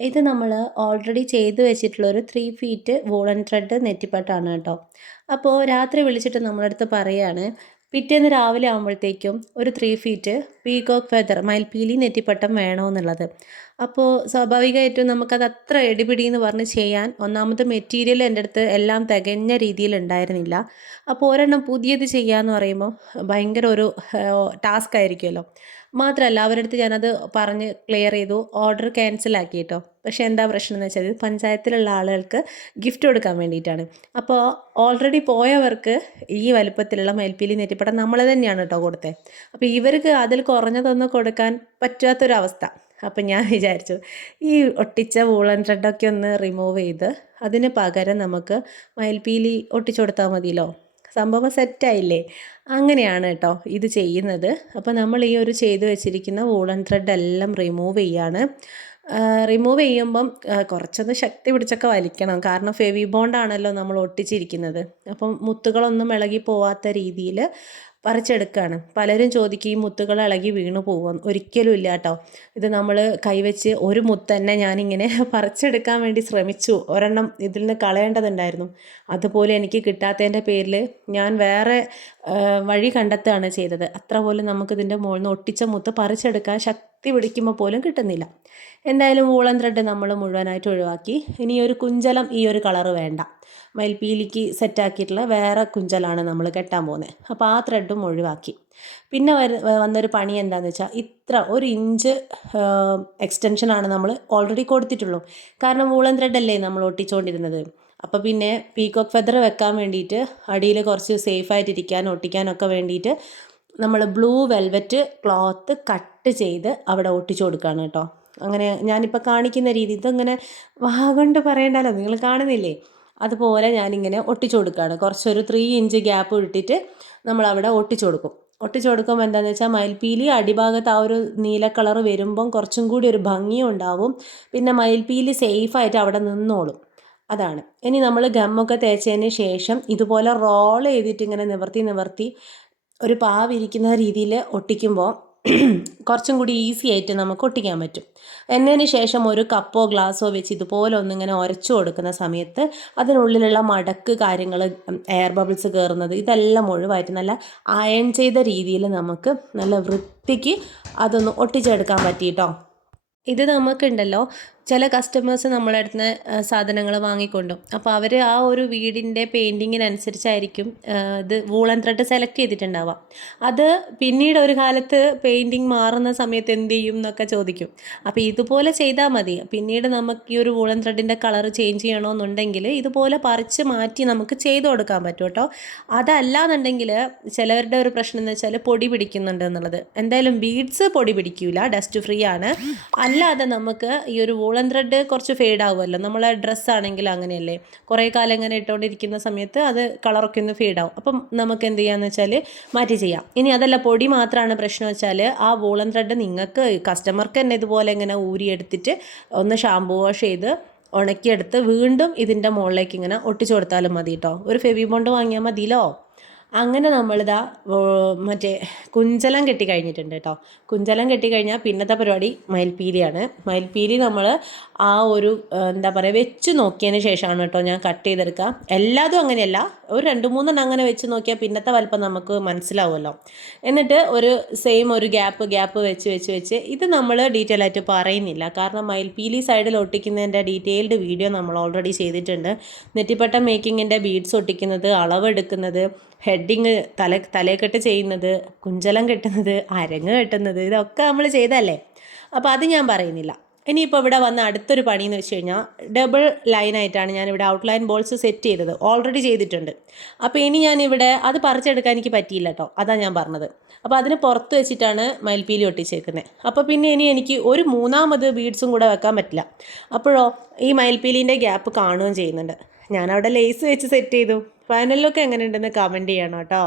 ഇത് നമ്മൾ ഓൾറെഡി ചെയ്തു വെച്ചിട്ടുള്ള ഒരു ത്രീ ഫീറ്റ് വൂളൻ ത്രെഡ് നെറ്റിപ്പട്ടാണ് കേട്ടോ. അപ്പോൾ രാത്രി വിളിച്ചിട്ട് നമ്മളടുത്ത് പറയാണ് പിറ്റേന്ന് രാവിലെ ആകുമ്പോഴത്തേക്കും ഒരു ത്രീ ഫീറ്റ് പീകോക്ക് ഫെദർ മയിൽപീലി നെറ്റിപ്പട്ടം വേണമെന്നുള്ളത് അപ്പോൾ സ്വാഭാവികമായിട്ടും നമുക്കത് അത്ര എടിപിടി എന്ന് പറഞ്ഞ് ചെയ്യാൻ ഒന്നാമത് മെറ്റീരിയൽ എന്റെ അടുത്ത് എല്ലാം തികഞ്ഞ രീതിയിൽ ഉണ്ടായിരുന്നില്ല. അപ്പോൾ ഒരെണ്ണം പുതിയത് ചെയ്യാമെന്ന് പറയുമ്പോൾ ഭയങ്കര ഒരു ടാസ്ക് ആയിരിക്കുമല്ലോ മാത്രമല്ല അവരുടെ അടുത്ത് ഞാനത് പറഞ്ഞ് ക്ലിയർ ചെയ്തു. ഓർഡർ ക്യാൻസൽ ആക്കി കേട്ടോ പക്ഷേ എന്താ പ്രശ്നം എന്ന് വെച്ചാൽ പഞ്ചായത്തിലുള്ള ആളുകൾക്ക് ഗിഫ്റ്റ് കൊടുക്കാൻ വേണ്ടിയിട്ടാണ്. അപ്പോൾ ഓൾറെഡി പോയവർക്ക് ഈ വലുപ്പത്തിലുള്ള മയിൽപ്പീലി നെറ്റിപ്പടം നമ്മൾ തന്നെയാണ് കേട്ടോ കൊടുത്തത് അപ്പോൾ ഇവർക്ക് അതിൽ കുറഞ്ഞതൊന്നും കൊടുക്കാൻ പറ്റാത്തൊരവസ്ഥ. അപ്പം ഞാൻ വിചാരിച്ചു ഈ ഒട്ടിച്ച വൂളൻ ത്രെഡൊക്കെ ഒന്ന് റിമൂവ് ചെയ്ത് അതിന് പകരം നമുക്ക് മയിൽപ്പീലി ഒട്ടിച്ചു കൊടുത്താൽ മതിയല്ലോ. സംഭവം സെറ്റായില്ലേ? അങ്ങനെയാണ് കേട്ടോ ഇത് ചെയ്യുന്നത്. അപ്പോൾ നമ്മൾ ഈ ഒരു ചെയ്ത് വെച്ചിരിക്കുന്ന വൂളൻ ത്രെഡ് എല്ലാം റിമൂവ് ചെയ്യാണ്. റിമൂവ് ചെയ്യുമ്പം കുറച്ചൊന്ന് ശക്തി പിടിച്ചൊക്കെ വലിക്കണം. കാരണം ഫെവി ബോണ്ടാണല്ലോ നമ്മൾ ഒട്ടിച്ചിരിക്കുന്നത്. അപ്പം മുത്തുകളൊന്നും ഇളകി പോവാത്ത രീതിയിൽ പറിച്ചെടുക്കുകയാണ് പലരും ചോദിക്കും ഈ മുത്തുകൾ ഇളകി വീണു പോകും ഒരിക്കലും ഇല്ല കേട്ടോ. ഇത് നമ്മൾ കൈവച്ച് ഒരു മുത്ത് തന്നെ ഞാനിങ്ങനെ പറിച്ചെടുക്കാൻ വേണ്ടി ശ്രമിച്ചു. ഒരെണ്ണം ഇതിൽ നിന്ന് കളയേണ്ടതുണ്ടായിരുന്നു. അതുപോലെ എനിക്ക് കിട്ടാത്തതിന്റെ പേരിൽ ഞാൻ വേറെ വഴി കണ്ടെത്തുകയാണ് ചെയ്തത്. അത്ര പോലും നമുക്കിതിന്റെ മുകളിൽ നിന്ന് ഒട്ടിച്ച മുത്ത് പറിച്ചെടുക്കാൻ ശക്തി പിടിക്കുമ്പോൾ പോലും കിട്ടുന്നില്ല. എന്തായാലും വൂളൻ ത്രെഡ് നമ്മൾ മുഴുവനായിട്ട് ഒഴിവാക്കി. ഇനി ഒരു കുഞ്ചലം ഈ ഒരു കളറ് വേണ്ട. മയിൽപ്പീലിക്ക് സെറ്റാക്കിയിട്ടുള്ള വേറെ കുഞ്ചലാണ് നമ്മൾ കെട്ടാൻ പോകുന്നത് അപ്പോൾ ആ ത്രെഡും ഒഴിവാക്കി. പിന്നെ വന്നൊരു പണി എന്താണെന്ന് വെച്ചാൽ ഇത്ര ഒരു ഇഞ്ച് എക്സ്റ്റൻഷനാണ് നമ്മൾ ഓൾറെഡി കൊടുത്തിട്ടുള്ളൂ. കാരണം വൂളൻ ത്രെഡല്ലേ നമ്മൾ ഒട്ടിച്ചുകൊണ്ടിരുന്നത് അപ്പോൾ പിന്നെ പീകോക്ക് ഫെദർ വെക്കാൻ വേണ്ടിയിട്ട് അടിയിൽ കുറച്ച് സേഫായിട്ടിരിക്കാൻ ഒട്ടിക്കാനൊക്കെ വേണ്ടിയിട്ട് നമ്മൾ ബ്ലൂ വെൽവെറ്റ് ക്ലോത്ത് കട്ട് ചെയ്ത് അവിടെ ഒട്ടിച്ചു കൊടുക്കുകയാണ് കേട്ടോ. അങ്ങനെ ഞാനിപ്പോൾ കാണിക്കുന്ന രീതി ഇതങ്ങനെ വാ കൊണ്ട് പറയണ്ടല്ലോ നിങ്ങൾ കാണുന്നില്ലേ? അതുപോലെ ഞാനിങ്ങനെ ഒട്ടിച്ചു കൊടുക്കുകയാണ് കുറച്ചൊരു ത്രീ ഇഞ്ച് ഗ്യാപ്പ് ഇട്ടിട്ട് നമ്മളവിടെ ഒട്ടിച്ചു കൊടുക്കും. ഒട്ടിച്ചു കൊടുക്കുമ്പോൾ എന്താണെന്ന് വെച്ചാൽ മയിൽപ്പീലി അടിഭാഗത്ത് ആ ഒരു നീല കളർ വരുമ്പം കുറച്ചും കൂടി ഒരു ഭംഗിയും ഉണ്ടാവും. പിന്നെ മയിൽപ്പീലി സേഫായിട്ട് അവിടെ നിന്നോളും. അതാണ്. ഇനി നമ്മൾ ഗമ്മൊക്കെ തേച്ചതിന് ശേഷം ഇതുപോലെ റോൾ ചെയ്തിട്ട് ഇങ്ങനെ നിവർത്തി നിവർത്തി ഒരു പാവ് ഇരിക്കുന്ന രീതിയിൽ ഒട്ടിക്കുമ്പോൾ കുറച്ചും കൂടി ഈസി ആയിട്ട് നമുക്ക് ഒട്ടിക്കാൻ പറ്റും. എന്നതിന് ശേഷം ഒരു കപ്പോ ഗ്ലാസ്സോ വെച്ച് ഇതുപോലെ ഒന്നിങ്ങനെ ഉരച്ചു കൊടുക്കുന്ന സമയത്ത് അതിനുള്ളിലുള്ള മടക്ക് കാര്യങ്ങൾ എയർ ബബിൾസ് കയറുന്നത് ഇതെല്ലാം ഒഴിവായിട്ട് നല്ല അയൺ ചെയ്ത രീതിയിൽ നമുക്ക് നല്ല വൃത്തിക്ക് അതൊന്ന് ഒട്ടിച്ചെടുക്കാൻ പറ്റിയിട്ടോ. ഇത് നമുക്കുണ്ടല്ലോ ചില കസ്റ്റമേഴ്സ് നമ്മളെ അടുത്ത് സാധനങ്ങൾ വാങ്ങിക്കൊണ്ടും. അപ്പോൾ അവർ ആ ഒരു വീടിന്റെ പെയിന്റിങ്ങിനനുസരിച്ചായിരിക്കും ഇത് വൂളൻ ത്രെഡ് സെലക്ട് ചെയ്തിട്ടുണ്ടാവുക. അത് പിന്നീട് ഒരു കാലത്ത് പെയിന്റിങ് മാറുന്ന സമയത്ത് എന്ത് ചെയ്യും എന്നൊക്കെ ചോദിക്കും. അപ്പോൾ ഇതുപോലെ ചെയ്താൽ മതി. പിന്നീട് നമുക്ക് ഈ ഒരു വൂളൻ ത്രെഡിന്റെ കളർ ചേഞ്ച് ചെയ്യണമെന്നുണ്ടെങ്കിൽ ഇതുപോലെ പറിച്ച് മാറ്റി നമുക്ക് ചെയ്ത് കൊടുക്കാൻ പറ്റും കേട്ടോ. അതല്ലാന്നുണ്ടെങ്കിൽ ചിലവരുടെ ഒരു പ്രശ്നം എന്ന് വെച്ചാൽ പൊടി പിടിക്കുന്നുണ്ട് എന്നുള്ളത്. എന്തായാലും ബീഡ്സ് പൊടി പിടിക്കില്ല ഡസ്റ്റ് ഫ്രീ ആണ്. അല്ലാതെ നമുക്ക് ഈ ഒരു വൂൾ വൂളൻ ത്രെഡ് കുറച്ച് ഫെയ്ഡ് ആവുമല്ലോ. നമ്മളെ ഡ്രസ്സാണെങ്കിൽ അങ്ങനെയല്ലേ? കുറേ കാലം ഇങ്ങനെ ഇട്ടുകൊണ്ടിരിക്കുന്ന സമയത്ത് അത് കളറൊക്കെ ഒന്ന് ഫെയ്ഡ് ആവും. അപ്പം നമുക്ക് എന്ത് ചെയ്യാന്ന് വെച്ചാൽ മാറ്റി ചെയ്യാം. ഇനി അതല്ല പൊടി മാത്രമാണ് പ്രശ്നം വെച്ചാൽ ആ വൂളൻ ത്രെഡ് നിങ്ങൾക്ക് കസ്റ്റമർക്ക് തന്നെ ഇതുപോലെ ഇങ്ങനെ ഊരിയെടുത്തിട്ട് ഒന്ന് ഷാമ്പൂ വാഷ് ചെയ്ത് ഉണക്കിയെടുത്ത് വീണ്ടും ഇതിന്റെ മുകളിലേക്ക് ഇങ്ങനെ ഒട്ടിച്ചു കൊടുത്താലും മതി കേട്ടോ ഒരു ഫെവി ബോണ്ട് വാങ്ങിയാൽ മതിയല്ലോ അങ്ങനെ നമ്മളിതാ മറ്റേ കുഞ്ചലം കെട്ടി കഴിഞ്ഞിട്ടുണ്ട് കേട്ടോ. കുഞ്ചലം കെട്ടി കഴിഞ്ഞാൽ പിന്നത്തെ പരിപാടി മയിൽപ്പീലിയാണ് മയിൽപ്പീലി നമ്മൾ ആ ഒരു എന്താ പറയുക വെച്ച് നോക്കിയതിന് ശേഷമാണ് കേട്ടോ ഞാൻ കട്ട് ചെയ്തെടുക്കുക. എല്ലാതും അങ്ങനെയല്ല ഒരു രണ്ട് മൂന്നെണ്ണം അങ്ങനെ വെച്ച് നോക്കിയാൽ പിന്നത്തെ വലുപ്പം നമുക്ക് മനസ്സിലാവുമല്ലോ. എന്നിട്ട് ഒരു സെയിം ഒരു ഗ്യാപ്പ് ഗ്യാപ്പ് വെച്ച് വെച്ച് വെച്ച് ഇത് നമ്മൾ ഡീറ്റെയിൽ ആയിട്ട് പറയുന്നില്ല. കാരണം മയിൽപ്പീലി സൈഡിൽ ഒട്ടിക്കുന്നതിന്റെ ഡീറ്റെയിൽഡ് വീഡിയോ നമ്മൾ ഓൾറെഡി ചെയ്തിട്ടുണ്ട്. നെറ്റിപ്പട്ട മേക്കിങ്ങിന്റെ ബീഡ്സ് ഒട്ടിക്കുന്നത് അളവെടുക്കുന്നത് ഹെഡിങ് തല തലയെക്കെട്ട് ചെയ്യുന്നത് കുഞ്ചലം കെട്ടുന്നത് അരങ്ങ് കെട്ടുന്നത് ഇതൊക്കെ നമ്മൾ ചെയ്തല്ലേ അപ്പോൾ അത് ഞാൻ പറയുന്നില്ല. ഇനിയിപ്പോൾ ഇവിടെ വന്ന അടുത്തൊരു പണി എന്ന് വെച്ച് കഴിഞ്ഞാൽ ഡബിൾ ലൈനായിട്ടാണ് ഞാൻ ഇവിടെ ഔട്ട്ലൈൻ ബോൾസ് സെറ്റ് ചെയ്തത്. ഓൾറെഡി ചെയ്തിട്ടുണ്ട്. അപ്പോൾ ഇനി ഞാനിവിടെ അത് പറിച്ചെടുക്കാൻ എനിക്ക് പറ്റിയില്ല കേട്ടോ അതാണ് ഞാൻ പറഞ്ഞത്. അപ്പോൾ അതിന് പുറത്ത് വെച്ചിട്ടാണ് മയിൽപ്പീലി ഒട്ടിച്ചേക്കുന്നത് അപ്പോൾ പിന്നെ ഇനി എനിക്ക് ഒരു മൂന്നാമത് ബീഡ്സും കൂടെ വെക്കാൻ പറ്റില്ല. അപ്പോഴോ ഈ മയിൽപ്പീലിന്റെ ഗ്യാപ്പ് കാണുകയും ചെയ്യുന്നുണ്ട്. ഞാനവിടെ ലേസ് വെച്ച് സെറ്റ് ചെയ്തു. ഫൈനലിലൊക്കെ എങ്ങനെയുണ്ടെന്ന് കമന്റ് ചെയ്യണം കേട്ടോ.